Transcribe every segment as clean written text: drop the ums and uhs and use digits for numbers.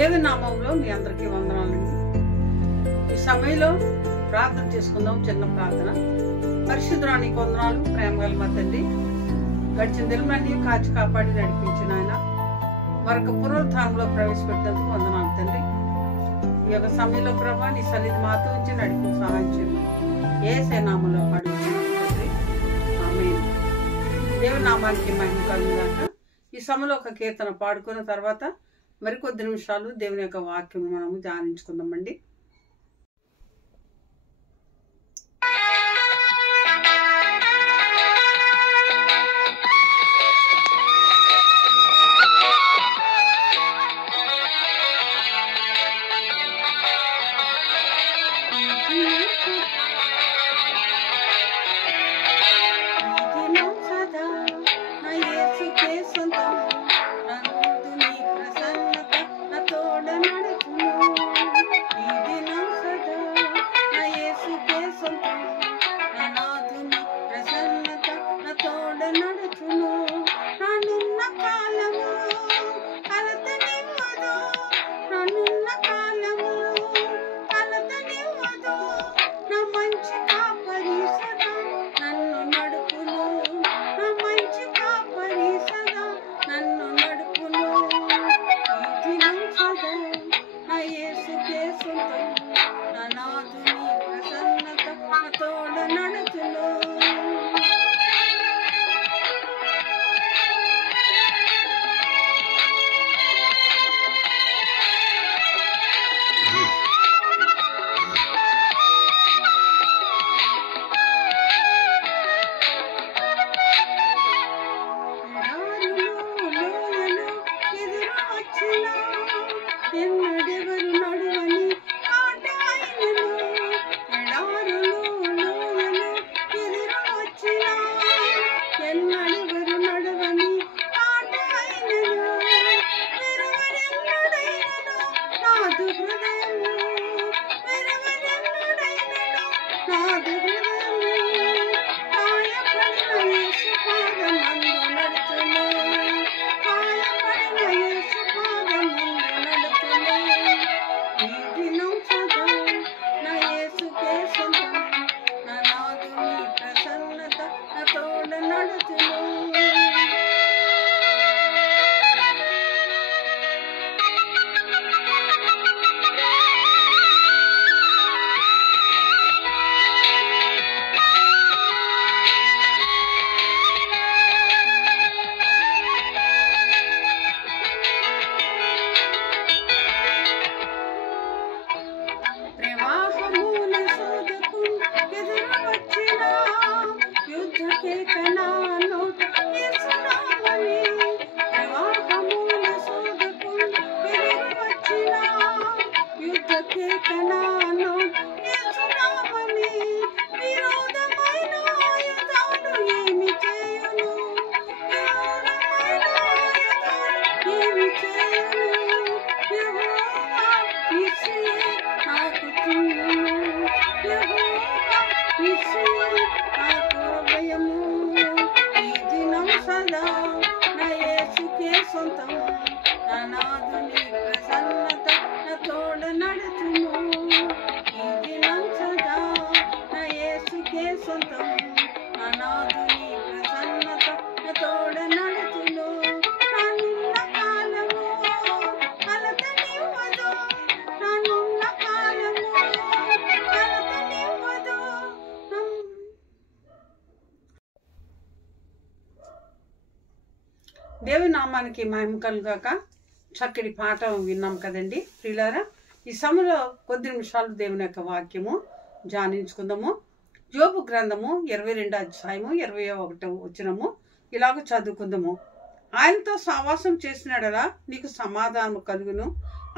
దేవుని నామములో మీ అందరికీ వందనాలండి. ఈ సమయంలో ప్రార్థన చేసుకుందాం. చిన్న ప్రార్థన. పరిశుద్ధురానికి వందనాలు. ప్రేమగల మా తండ్రి, గడిచిన దినములన్నీ కాచి కాపాడి నడిపించిన ఆయన మరొక పునరుత్థానంలో ప్రవేశపెట్టేందుకు వందనాలు తండ్రి. ఈ యొక్క సమయంలో ప్రభా నీ సన్నిధి మాతో ఉంచి నడిపి సహాయం చేయండి. యేసు నామములో అడుగుతున్నాం తండ్రి, ఆమేన్. దేవుని నామానికి మహిమ కలుగుగాక. ఈ సమయంలో ఒక కీర్తన పాడుకున్న తర్వాత మరికొద్ది నిమిషాలు దేవుని యొక్క వాక్యం మనము ధ్యానించుకుందామండి. దేవుని నామానికి మహిమ కలుగాక. చక్కటి పాట విన్నాం కదండి ప్రియులారా. ఈ సమయంలో కొద్ది నిమిషాలు దేవుని యొక్క వాక్యము ధ్యానించుకుందాము. యోబు గ్రంథము 22వ అధ్యాయము 21వ వచనము ఇలాగ చదువుకుందాము. ఆయనతో సావాసం చేసినాడలా నీకు సమాధానము కలుగును,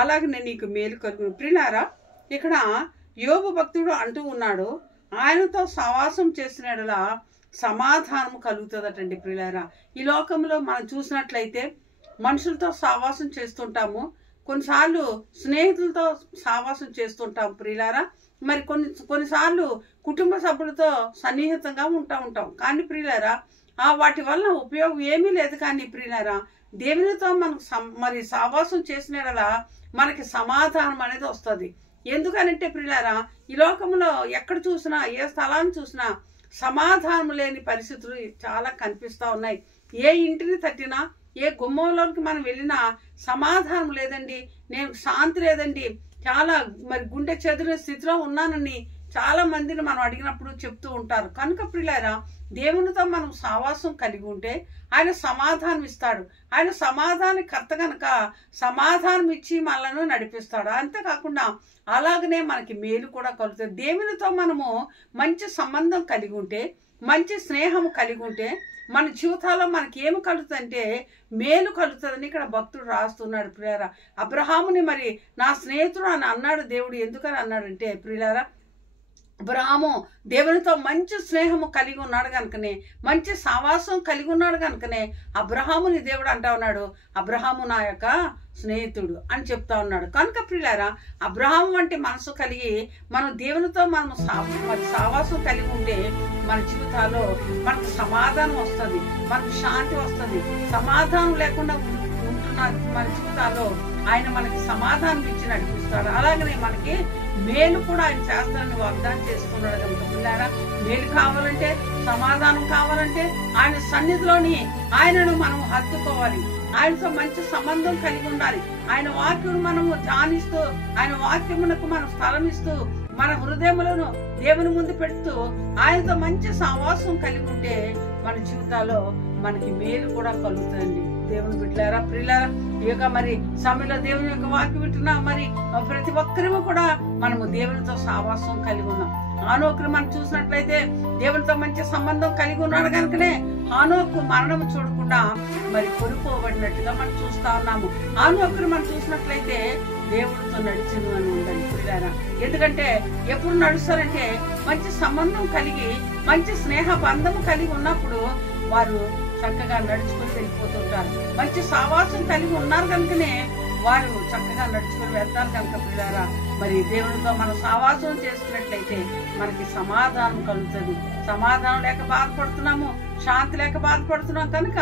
అలాగనే నీకు మేలు కలుగును. ప్రియులారా, ఇక్కడ యోబు భక్తుడు అంటూ ఉన్నాడు, ఆయనతో సావాసం చేసినాడలా సమాధానం కలుగుతుందటండి ప్రియులారా. ఈ లోకంలో మనం చూసినట్లయితే మనుషులతో సావాసం చేస్తుంటాము, కొన్నిసార్లు స్నేహితులతో సావాసం చేస్తుంటాం ప్రియులారా. మరి కొన్నిసార్లు కుటుంబ సభ్యులతో సన్నిహితంగా ఉంటాం. కానీ ప్రియులారా, వాటి వలన ఉపయోగం ఏమీ లేదు. కానీ ప్రియులారా, దేవునితో మనం మరి సావాసం చేసిన మనకి సమాధానం అనేది వస్తుంది. ఎందుకనంటే ప్రియులారా, ఈ లోకంలో ఎక్కడ చూసినా ఏ స్థలాన్ని చూసినా సమాధానం లేని పరిస్థితులు చాలా కనిపిస్తూ ఉన్నాయి. ఏ ఇంటిని తట్టినా ఏ గుమ్మంలోకి మనం వెళ్ళినా సమాధానం లేదండి, నేను శాంతి లేదండి, చాలా మరి గుండె చెదిరిన స్థితిలో ఉన్నానని చాలా మందిని మనం అడిగినప్పుడు చెప్తూ ఉంటారు. కనుక ప్రియులారా, దేవునితో మనం సావాసం కలిగి ఉంటే ఆయన సమాధానం ఇస్తాడు. ఆయన సమాధానం కర్త కనుక సమాధానం ఇచ్చి మనలను నడిపిస్తాడు. అంతేకాకుండా అలాగనే మనకి మేలు కూడా కలుగుతుంది. దేవునితో మనము మంచి సంబంధం కలిగి ఉంటే, మంచి స్నేహం కలిగి ఉంటే మన జీవితాల్లో మనకి ఏమి కలుగుతుందంటే మేలు కలుగుతుందని ఇక్కడ భక్తుడు రాస్తున్నాడు. ప్రియులారా, అబ్రహాముని మరి నా స్నేహితుడు అని అన్నాడు దేవుడు. ఎందుకని అన్నాడంటే ప్రియులారా, అబ్రహాము దేవునితో మంచి స్నేహము కలిగి ఉన్నాడు కనుకనే, మంచి సావాసం కలిగి ఉన్నాడు కనుకనే అబ్రహాముని దేవుడు అంటా ఉన్నాడు, అబ్రహాము నా యొక్క స్నేహితుడు అని చెప్తా ఉన్నాడు. కనుక ప్రియులారా, అబ్రహాము వంటి మనసు కలిగి మనం దేవునితో మనం మరి సావాసం కలిగి ఉంటే మన జీవితాల్లో మనకు సమాధానం వస్తుంది, మనకు శాంతి వస్తుంది. సమాధానం లేకుండా ఉంటున్న మన జీవితాల్లో ఆయన మనకి సమాధానం ఇచ్చి నడిపిస్తాడు. అలాగనే మనకి మేలు కూడా ఆయన చేస్తాడని వాగ్దానం చేసుకున్నాడు కనుక పిల్లారా, మేలు కావాలంటే, సమాధానం కావాలంటే ఆయన సన్నిధిలోని ఆయనను మనం హత్తుకోవాలి. ఆయనతో మంచి సంబంధం కలిగి ఉండాలి. ఆయన వాక్యం మనము ధ్యానిస్తూ, ఆయన వాక్యమునకు మనం స్థలం ఇస్తూ, మన హృదయములను దేవుని ముందు పెడుతూ ఆయనతో మంచి సహవాసం కలిగి ఉంటే మన జీవితాల్లో మనకి మేలు కూడా కలుగుతుంది. దేవుని బిడ్డలారా, ప్రియులారా, ఈ యొక్క మరి సమయంలో దేవుని యొక్క వాక్యం వింటున్నా మరి ప్రతి ఒక్కరిము కూడా మనము దేవునితో సహవాసం కలిగి ఉన్నాం. హానోకును మనం చూసినట్లయితే దేవునితో మంచి సంబంధం కలిగి ఉన్నాడు కనుకనే హానోకు మరణం చూడకుండా మరి కొనుక్కోబడినట్టుగా మనం చూస్తా ఉన్నాము. హానోకును మనం చూసినట్లయితే దేవుడితో నడిచింది అని ఉండాలి ప్రియులారా. ఎందుకంటే ఎప్పుడు నడుస్తారంటే మంచి సంబంధం కలిగి, మంచి స్నేహ బంధము కలిగి ఉన్నప్పుడు వారు చక్కగా నడుచుకుని వెళ్ళిపోతుంటారు. మంచి సావాసం కలిగి ఉన్నారు కనుకనే వారు చక్కగా నడుచుకుని వెళ్తారు కనుక ప్రియులారా, మరి దేవునితో మనం సావాసం చేసుకున్నట్లయితే మనకి సమాధానం కలుగుతుంది. సమాధానం లేక బాధపడుతున్నాము, శాంతి లేక బాధపడుతున్నాం కనుక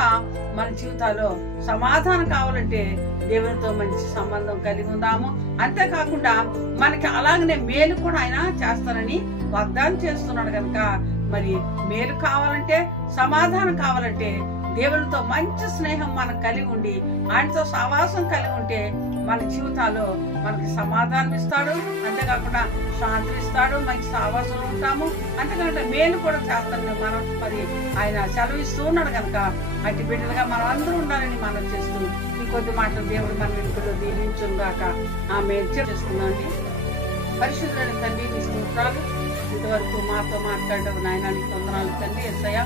మన జీవితాల్లో సమాధానం కావాలంటే దేవునితో మంచి సంబంధం కలిగి ఉందాము. అంతేకాకుండా మనకి అలాగనే మేలు కూడా ఆయన చేస్తానని వాగ్దానం చేస్తున్నాడు కనుక మరి మేలు కావాలంటే, సమాధానం కావాలంటే దేవునితో మంచి స్నేహం మనకు కలిగి ఉండి ఆయనతో సహవాసం కలిగి ఉంటే మన జీవితాల్లో మనకి సమాధానం ఇస్తాడు. అంతేకాకుండా శాంతి ఇస్తాడు, మంచి సహవాసంలో ఉంటాము. అంతేకాకుండా మేలు కూడా చేస్తాడు మనం మరి ఆయన సెలవిస్తూ ఉన్నాడు కనుక అట్టి బిడ్డలుగా మనం అందరూ ఉండాలని మనం చేస్తూ ఈ కొద్ది మాటలు దేవుడు మన ఇంట్లో దీవించుగాక. ఆమె చేస్తున్నాండి. పరిశుద్ధుడైన తండ్రి నీ స్తోత్రాలు. ఇంతవరకు మాతో మాట్లాడడం నాయన నీకు వందనాలు తండ్రి. యేసయ్య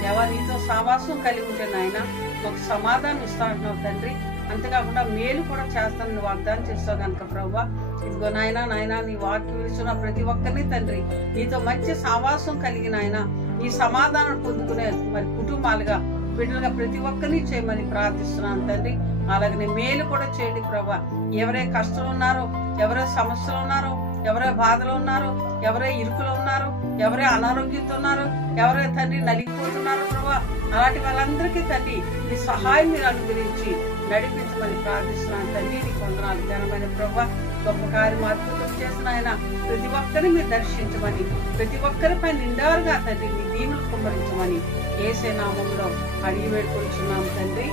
దేవా, నీతో సహవాసం కలిగి ఉంటే నాయన మాకు సమాధానం ఇస్తా అంటున్నావు తండ్రి. అంతేకాకుండా మేలు కూడా చేస్తానని వాగ్దానం చేస్తావు కనుక ప్రభువా, ఇదిగో నాయన నీ వాక్యం విలుచున్న ప్రతి ఒక్కరిని తండ్రి నీతో మంచి సహవాసం కలిగిన ఆయన నీ సమాధానం పొందుకునే మరి కుటుంబాలుగా బిడ్డలుగా ప్రతి ఒక్కరిని చేయమని ప్రార్థిస్తున్నాను తండ్రి. అలాగనే మేలు కూడా చేయండి ప్రభా. ఎవరే కష్టాలు ఉన్నారో, ఎవరే సమస్యలు ఉన్నారో, ఎవరే బాధలు ఉన్నారో, ఎవరే ఇరుకులు ఉన్నారో, ఎవరే అనారోగ్యంతో ఉన్నారో, ఎవరే తండ్రి నలిగిపోతున్నారో ప్రభా, అలాంటి వాళ్ళందరికీ తండ్రి నీ సహాయం మీరు అనుగ్రహించి నడిపించమని ప్రార్థిస్తున్నాను తండ్రి. నీకు వందనాలు ఘనమైన ప్రభా. గొప్ప కార్యం అద్భుతం చేసిన ఆయన ప్రతి ఒక్కరిని మీరు దర్శించమని, ప్రతి ఒక్కరిపై నిండారుగా తండ్రి నీ దీవులు కుమ్మరించమని యేసే నామములో అడిగి వేడుకొంచున్నాము తండ్రి.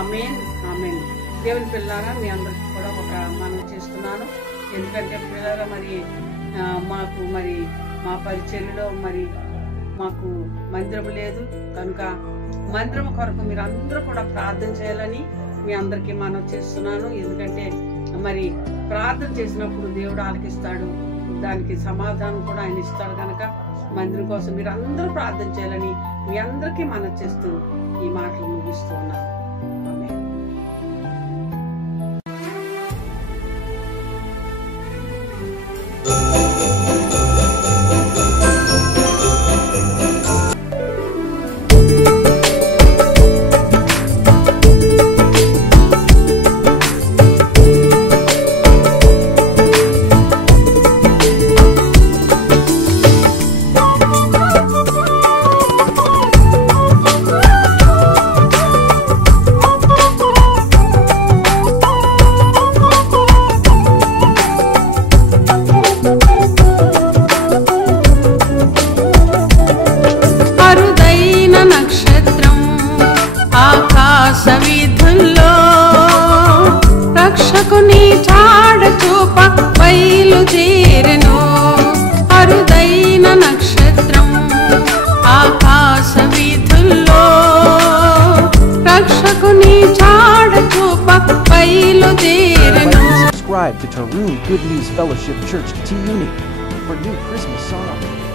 ఆమేన్, ఆమేన్. దేవుని పిల్లారా, మీ అందరికీ కూడా ఒక మనవి చేస్తున్నాను. ఎందుకంటే పిల్లల మరి మాకు మరి మా పరిచర్యలో మరి మాకు మందిరం లేదు కనుక మందిరం కొరకు మీరు అందరూ కూడా ప్రార్థన చేయాలని మీ అందరికీ మనవి చేస్తున్నాను. ఎందుకంటే మరి ప్రార్థన చేసినప్పుడు దేవుడు ఆలకిస్తాడు, దానికి సమాధానం కూడా ఆయన ఇస్తాడు కనుక మందిరం కోసం మీరు అందరూ ప్రార్థన చేయాలని మీ అందరికీ మనవి చేస్తూ ఈ మాటలు ముగిస్తూ ఉన్నాను. ఆకాశ వీధుల్లో రక్షకుని చాడ చూప బయలుదేరెను అరుదైన నక్షత్రం ఆకాశ వీధుల్లో రక్షకుని Chada చూప బయలుదేరెను. Subscribe to Tarun Good News Fellowship Church T-Unity for new Christmas songs.